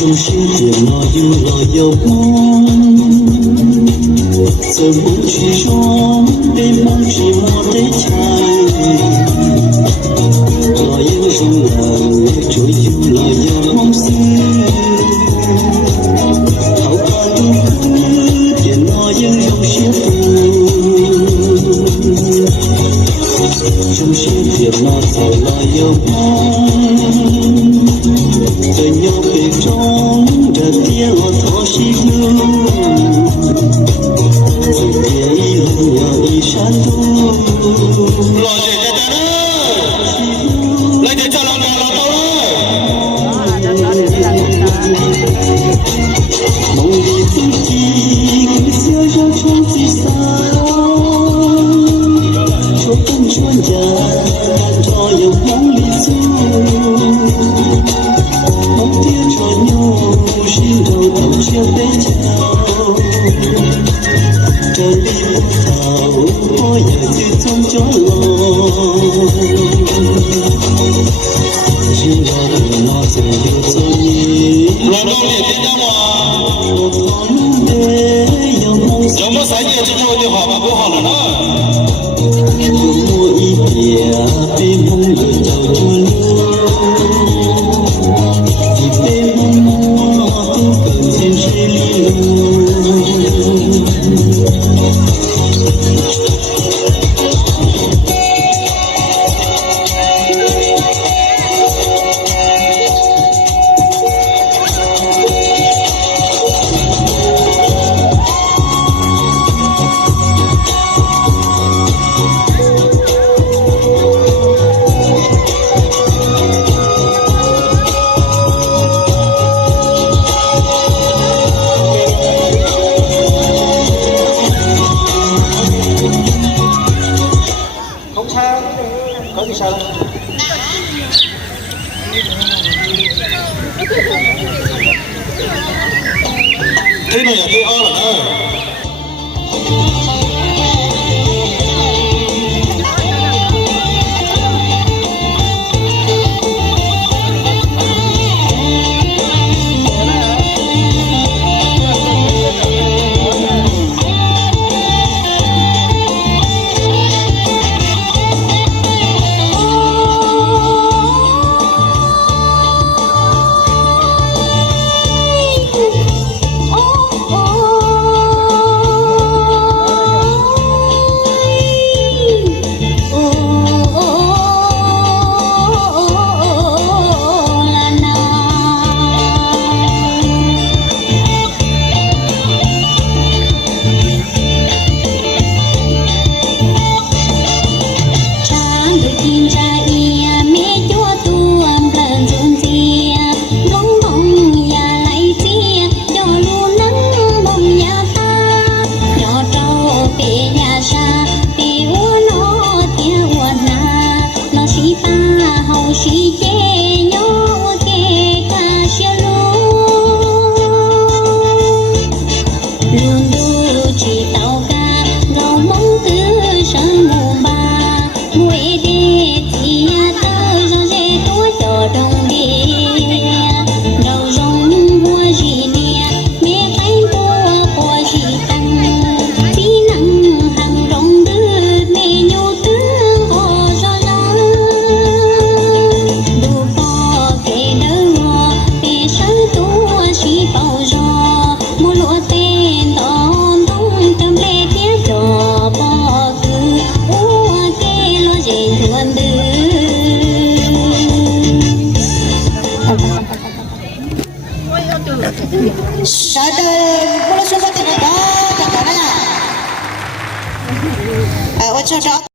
trong心田那有那有梦，在梦之中被梦寂寞的家，那有人来就有那有梦思，好怕都可见那有有些trong心田那才那有梦。在鸟背中的跌落头西路，最跌一路要一山路。老姐姐在呢，来点炸浪干老梦里自己可笑让虫子散，说跟说人照有梦里走。梦蝶穿牛，心头头却被叫。这里不逃，我要去从角落。心要的那最有责任。老公，你听到吗？我跑路的要梦想。要么3年之后就好吧，不好了呢。有我一边被梦的叫着路。thế này là thế o là đâu Sao đây, cô lo số tiền đó, tất cả này à? Ở chỗ đó.